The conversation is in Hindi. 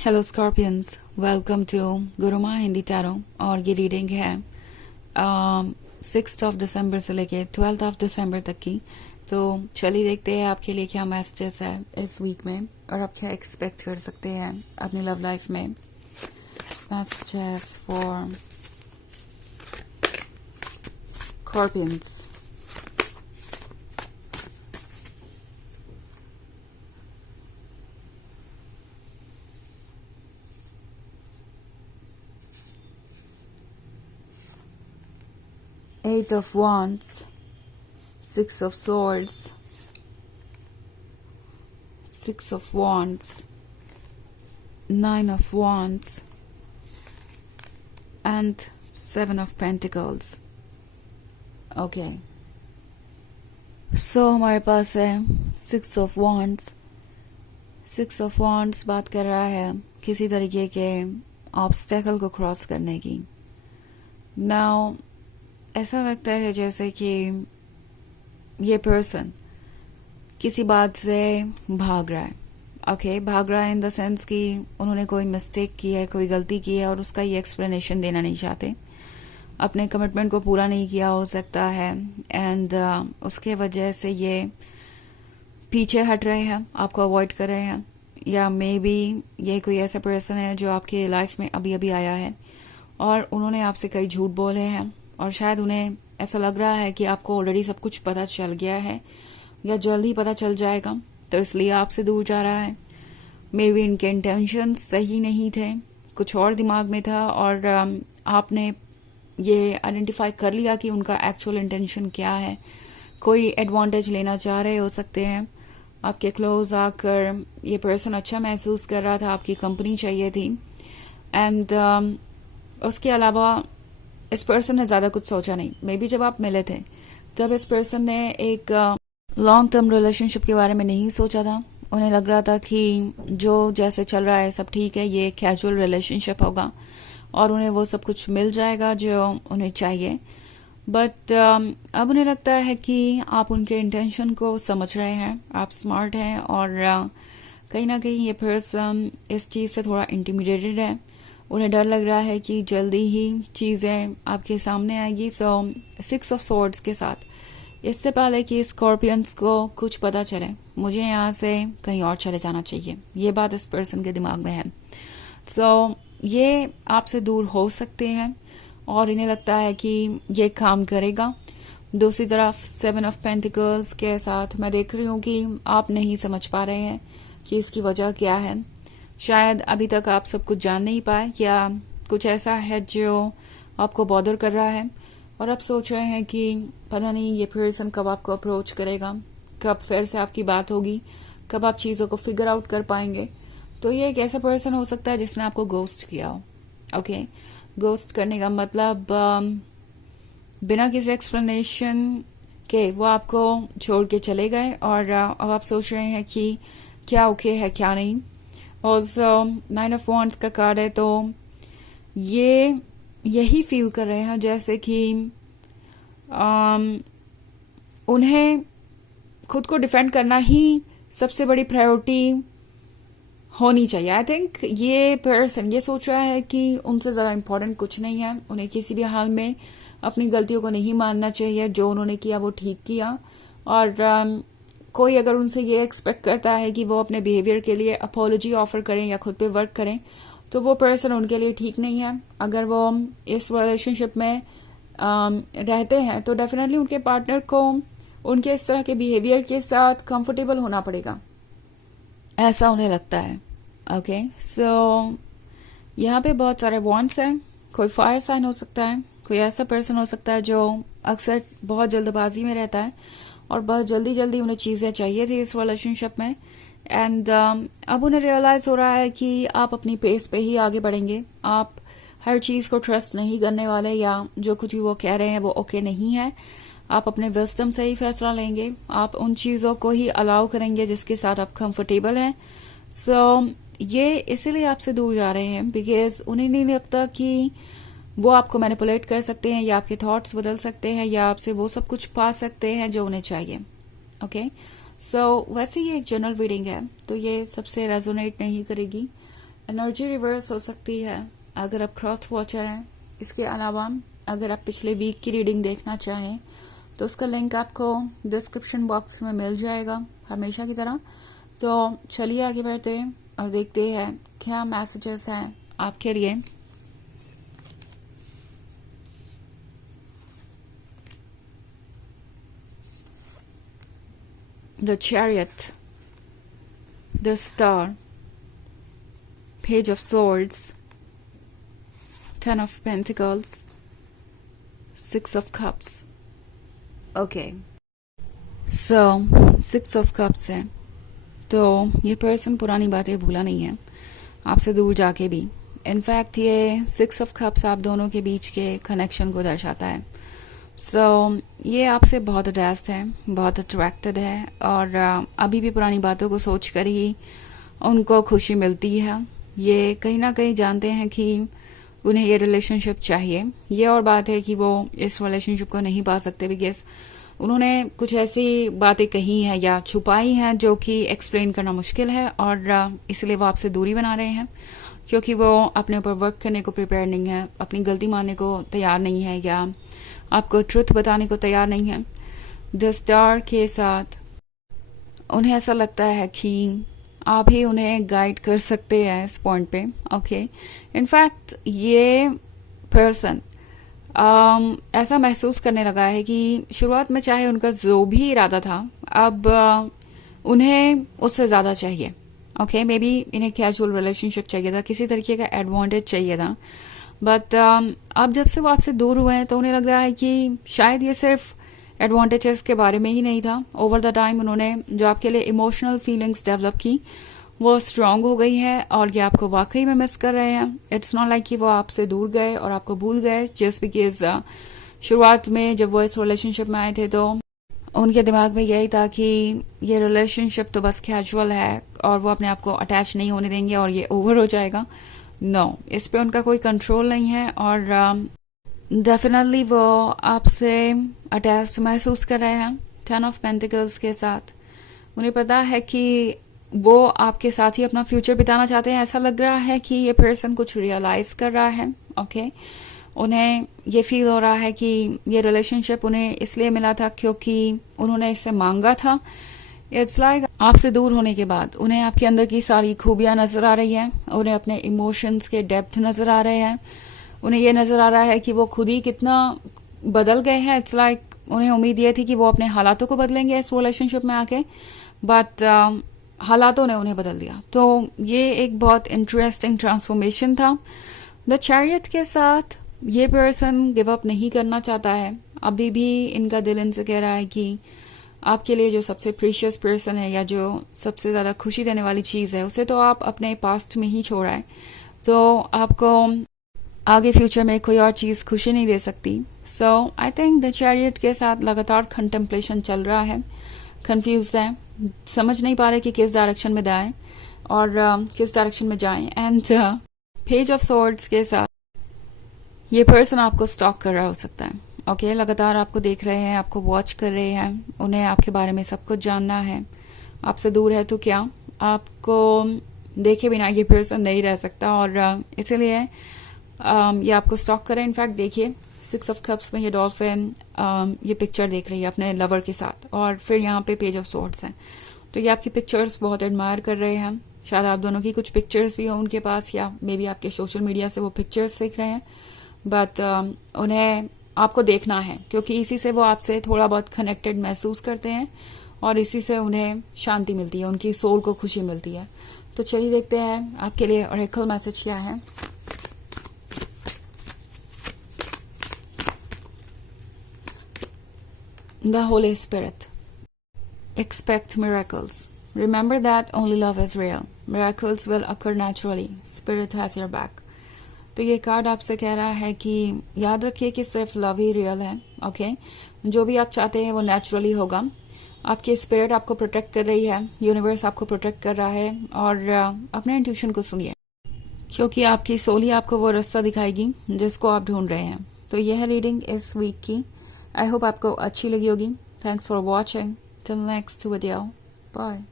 Hello scorpions, welcome to Guruma Hindi tarot. और ये रीडिंग है 6 दिसंबर से लेके 12 दिसंबर तक की। तो चलिए देखते हैं आपके लिए क्या मैसेजेस है इस वीक में और आप क्या एक्सपेक्ट कर सकते हैं अपनी लव लाइफ में। Messages for Scorpions. Eight of Wands, Six of Swords, Six of Wands, Nine of Wands, and Seven of Pentacles. Okay, so हमारे पास है six of wands. Six of wands बात कर रहा है किसी तरीके के ऑब्स्टेकल को क्रॉस करने की। नाउ ऐसा लगता है जैसे कि ये पर्सन किसी बात से भाग रहा है। ओके, भाग रहा है इन द सेंस कि उन्होंने कोई मिस्टेक की है, कोई गलती की है और उसका ये एक्सप्लेनेशन देना नहीं चाहते। अपने कमिटमेंट को पूरा नहीं किया हो सकता है एंड उसके वजह से ये पीछे हट रहे हैं, आपको अवॉइड कर रहे हैं। या मे बी ये कोई ऐसा पर्सन है जो आपके लाइफ में अभी अभी आया है और उन्होंने आपसे कई झूठ बोले हैं और शायद उन्हें ऐसा लग रहा है कि आपको ऑलरेडी सब कुछ पता चल गया है या जल्द ही पता चल जाएगा, तो इसलिए आपसे दूर जा रहा है। मे बी इनके इंटेंशन सही नहीं थे, कुछ और दिमाग में था और आपने ये आइडेंटिफाई कर लिया कि उनका एक्चुअल इंटेंशन क्या है। कोई एडवांटेज लेना चाह रहे हो सकते हैं। आपके क्लोज आकर ये पर्सन अच्छा महसूस कर रहा था, आपकी कंपनी चाहिए थी एंड उसके अलावा इस पर्सन ने ज़्यादा कुछ सोचा नहीं। मे बी जब आप मिले थे तब इस पर्सन ने एक लॉन्ग टर्म रिलेशनशिप के बारे में नहीं सोचा था। उन्हें लग रहा था कि जो जैसे चल रहा है सब ठीक है, ये कैजुअल रिलेशनशिप होगा और उन्हें वो सब कुछ मिल जाएगा जो उन्हें चाहिए। बट अब उन्हें लगता है कि आप उनके इंटेंशन को समझ रहे हैं, आप स्मार्ट हैं और कहीं ना कहीं ये पर्सन इस चीज़ से थोड़ा इंटिमिडेटेड है। उन्हें डर लग रहा है कि जल्दी ही चीज़ें आपके सामने आएगी। सो सिक्स ऑफ स्वॉर्ड्स के साथ इससे पहले कि स्कॉर्पियंस को कुछ पता चले, मुझे यहाँ से कहीं और चले जाना चाहिए, ये बात इस पर्सन के दिमाग में है। सो ये आपसे दूर हो सकते हैं और इन्हें लगता है कि ये काम करेगा। दूसरी तरफ सेवन ऑफ पेंटिकल्स के साथ मैं देख रही हूँ कि आप नहीं समझ पा रहे हैं कि इसकी वजह क्या है। शायद अभी तक आप सब कुछ जान नहीं पाए या कुछ ऐसा है जो आपको बॉदर कर रहा है और आप सोच रहे हैं कि पता नहीं ये पर्सन कब आपको अप्रोच करेगा, कब फिर से आपकी बात होगी, कब आप चीज़ों को फिगर आउट कर पाएंगे। तो ये एक ऐसा पर्सन हो सकता है जिसने आपको गोस्ट किया हो। ओके, गोस्ट करने का मतलब बिना किसी एक्सप्लेनेशन के वो आपको छोड़ के चले गए और अब आप सोच रहे हैं कि क्या ओके है क्या नहीं। और नाइन ऑफ वॉन्ड्स का कार्ड है, तो ये यही फील कर रहे हैं जैसे कि उन्हें खुद को डिफेंड करना ही सबसे बड़ी प्रायोरिटी होनी चाहिए। आई थिंक ये पर्सन ये सोच रहा है कि उनसे ज़्यादा इम्पोर्टेंट कुछ नहीं है। उन्हें किसी भी हाल में अपनी गलतियों को नहीं मानना चाहिए, जो उन्होंने किया वो ठीक किया। और कोई अगर उनसे ये एक्सपेक्ट करता है कि वो अपने बिहेवियर के लिए अपोलॉजी ऑफर करें या खुद पे वर्क करें, तो वो पर्सन उनके लिए ठीक नहीं है। अगर वो इस रिलेशनशिप में रहते हैं तो डेफिनेटली उनके पार्टनर को उनके इस तरह के बिहेवियर के साथ कंफर्टेबल होना पड़ेगा, ऐसा उन्हें लगता है। ओके, सो यहाँ पे बहुत सारे वॉन्ट्स हैं। कोई फायर साइन हो सकता है, कोई ऐसा पर्सन हो सकता है जो अक्सर बहुत जल्दबाजी में रहता है और बहुत जल्दी जल्दी उन्हें चीज़ें चाहिए थी इस रिलेशनशिप में एंड अब उन्हें रियलाइज हो रहा है कि आप अपनी पेस पे ही आगे बढ़ेंगे। आप हर चीज़ को ट्रस्ट नहीं करने वाले या जो कुछ भी वो कह रहे हैं वो ओके नहीं है। आप अपने विजडम से ही फैसला लेंगे, आप उन चीज़ों को ही अलाउ करेंगे जिसके साथ आप कंफर्टेबल हैं। सो ये इसीलिए आपसे दूर जा रहे हैं बिकॉज उन्हें नहीं लगता कि वो आपको मैनिपुलेट कर सकते हैं या आपके थॉट्स बदल सकते हैं या आपसे वो सब कुछ पा सकते हैं जो उन्हें चाहिए। ओके, सो वैसे ये एक जनरल रीडिंग है तो ये सबसे रेजोनेट नहीं करेगी एनर्जी रिवर्स हो सकती है अगर आप क्रॉस वॉचर हैं। इसके अलावा अगर आप पिछले वीक की रीडिंग देखना चाहें तो उसका लिंक आपको डिस्क्रिप्शन बॉक्स में मिल जाएगा हमेशा की तरह। तो चलिए आगे बढ़ते हैं और देखते हैं क्या मैसेजेस हैं आपके लिए। The chariot, the star, page of swords, 10 of Pentacles, 6 of Cups. Okay. So, 6 of Cups है तो ये पर्सन पुरानी बातें भूला नहीं है आपसे दूर जाके भी। इनफैक्ट ये 6 of Cups आप दोनों के बीच के कनेक्शन को दर्शाता है। ये आपसे बहुत अटैच्ड है, बहुत अट्रैक्टेड है और अभी भी पुरानी बातों को सोच कर ही उनको खुशी मिलती है। ये कहीं ना कहीं जानते हैं कि उन्हें ये रिलेशनशिप चाहिए। ये और बात है कि वो इस रिलेशनशिप को नहीं पा सकते बिकॉज उन्होंने कुछ ऐसी बातें कही हैं या छुपाई हैं जो कि एक्सप्लेन करना मुश्किल है और इसलिए वो आपसे दूरी बना रहे हैं क्योंकि वो अपने ऊपर वर्क करने को प्रिपेयर नहीं है, अपनी गलती मानने को तैयार नहीं है या आपको ट्रुथ बताने को तैयार नहीं है। द स्टार के साथ उन्हें ऐसा लगता है कि आप ही उन्हें गाइड कर सकते हैं इस पॉइंट पे। ओके, इनफैक्ट ये पर्सन ऐसा महसूस करने लगा है कि शुरुआत में चाहे उनका जो भी इरादा था अब उन्हें उससे ज्यादा चाहिए। ओके, मे बी इन्हें कैजुअल रिलेशनशिप चाहिए था, किसी तरीके का एडवांटेज चाहिए था, बट अब जब से वो आपसे दूर हुए हैं तो उन्हें लग रहा है कि शायद ये सिर्फ एडवांटेजेस के बारे में ही नहीं था। ओवर द टाइम उन्होंने जो आपके लिए इमोशनल फीलिंग्स डेवलप की वो स्ट्रांग हो गई है और ये आपको वाकई में मिस कर रहे हैं। इट्स नॉट लाइक कि वो आपसे दूर गए और आपको भूल गए जस्ट बिकॉज शुरुआत में जब वो इस रिलेशनशिप में आए थे तो उनके दिमाग में यही था कि ये रिलेशनशिप तो बस कैजुअल है और वो अपने आप को अटैच नहीं होने देंगे और ये ओवर हो जाएगा। नो, इस पे उनका कोई कंट्रोल नहीं है और डेफिनेटली वो आपसे अटैच महसूस कर रहे हैं 10 of Pentacles के साथ। उन्हें पता है कि वो आपके साथ ही अपना फ्यूचर बिताना चाहते हैं। ऐसा लग रहा है कि ये पर्सन कुछ रियलाइज कर रहा है। ओके, उन्हें ये फील हो रहा है कि ये रिलेशनशिप उन्हें इसलिए मिला था क्योंकि उन्होंने इससे मांगा था। इट्स लाइक आपसे दूर होने के बाद उन्हें आपके अंदर की सारी खूबियां नजर आ रही हैं, उन्हें अपने इमोशंस के डेप्थ नजर आ रहे हैं, उन्हें ये नजर आ रहा है कि वो खुद ही कितना बदल गए हैं। इट्स लाइक उन्हें उम्मीद ये थी कि वो अपने हालातों को बदलेंगे इस रिलेशनशिप में आके, बट हालातों ने उन्हें बदल दिया। तो ये एक बहुत इंटरेस्टिंग ट्रांसफॉर्मेशन था। द चैरियट के साथ ये पर्सन गिव अप नहीं करना चाहता है। अभी भी इनका दिल इनसे कह रहा है कि आपके लिए जो सबसे प्रीशियस पर्सन है या जो सबसे ज्यादा खुशी देने वाली चीज है उसे तो आप अपने पास्ट में ही छोड़ा है, तो आपको आगे फ्यूचर में कोई और चीज खुशी नहीं दे सकती। सो आई थिंक द चैरियट के साथ लगातार कंटेम्पलेशन चल रहा है, कंफ्यूज है, समझ नहीं पा रहे कि किस डायरेक्शन में जाएं और किस डायरेक्शन में जाएं। एंड पेज ऑफ सॉर्ड्स के साथ ये पर्सन आपको स्टॉक कर रहा हो सकता है। ओके, लगातार आपको देख रहे हैं, आपको वॉच कर रहे हैं, उन्हें आपके बारे में सब कुछ जानना है। आपसे दूर है तो क्या, आपको देखे बिना ये पर्सन नहीं रह सकता और इसीलिए ये आपको स्टॉक करें। इनफैक्ट देखिए 6 of Cups में ये डॉल्फिन ये पिक्चर देख रही है अपने लवर के साथ और फिर यहाँ पे पेज ऑफ सॉर्ड्स है, तो ये आपकी पिक्चर्स बहुत एडमायर कर रहे हैं। शायद आप दोनों की कुछ पिक्चर्स भी हो उनके पास या मे बी आपके सोशल मीडिया से वो पिक्चर्स देख रहे हैं, बट उन्हें आपको देखना है क्योंकि इसी से वो आपसे थोड़ा बहुत कनेक्टेड महसूस करते हैं और इसी से उन्हें शांति मिलती है, उनकी सोल को खुशी मिलती है। तो चलिए देखते हैं आपके लिए ऑरेकल मैसेज क्या है। The Holy Spirit. Expect miracles. Remember that only love is real. Miracles will occur naturally. Spirit has your back. तो ये कार्ड आपसे कह रहा है कि याद रखिए कि सिर्फ लव ही रियल है। ओके, जो भी आप चाहते हैं वो नेचुरली होगा। आपकी स्पिरिट आपको प्रोटेक्ट कर रही है, यूनिवर्स आपको प्रोटेक्ट कर रहा है और अपने इंट्यूशन को सुनिए क्योंकि आपकी सोल ही आपको वो रास्ता दिखाएगी जिसको आप ढूंढ रहे हैं। तो यह है रीडिंग इस वीक की। आई होप आपको अच्छी लगी होगी। Thanks for watching. Till next video, bye.